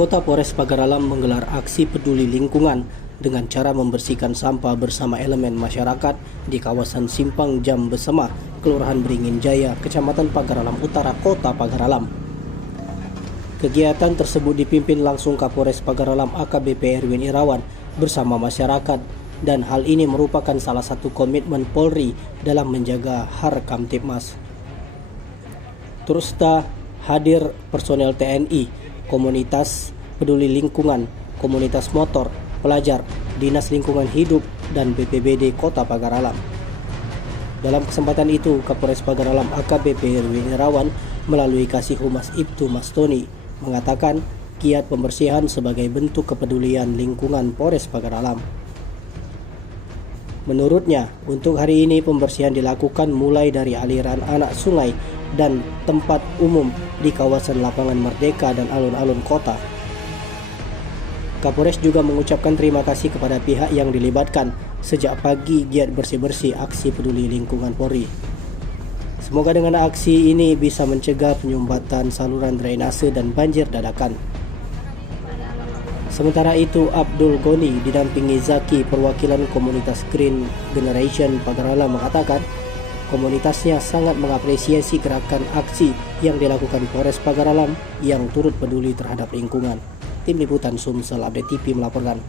Anggota Polres Pagar Alam menggelar aksi peduli lingkungan dengan cara membersihkan sampah bersama elemen masyarakat di kawasan Simpang Jam Besema, Kelurahan Beringin Jaya, Kecamatan Pagar Alam Utara, Kota Pagar Alam. Kegiatan tersebut dipimpin langsung Kapolres Pagar Alam AKBP Erwin Irawan bersama masyarakat, dan hal ini merupakan salah satu komitmen Polri dalam menjaga Harkamtipmas. Terus hadir personel TNI, komunitas peduli lingkungan, komunitas motor, pelajar, Dinas Lingkungan Hidup, dan BPBD Kota Pagar Alam. Dalam kesempatan itu, Kapolres Pagar Alam AKBP Erwin Irawan melalui Kasih Humas Ibtu Mastoni mengatakan giat pembersihan sebagai bentuk kepedulian lingkungan Polres Pagar Alam. Menurutnya, untuk hari ini pembersihan dilakukan mulai dari aliran anak sungai dan tempat umum di kawasan Lapangan Merdeka dan alun-alun kota. Kapolres juga mengucapkan terima kasih kepada pihak yang dilibatkan sejak pagi giat bersih-bersih aksi peduli lingkungan Polri. Semoga dengan aksi ini bisa mencegah penyumbatan saluran drainase dan banjir dadakan. Sementara itu, Abdul Goni didampingi Zaki, perwakilan komunitas Green Generation Pagar Alam, mengatakan komunitasnya sangat mengapresiasi gerakan aksi yang dilakukan Polres Pagar Alam yang turut peduli terhadap lingkungan. Tim Liputan Sumsel Update TV melaporkan.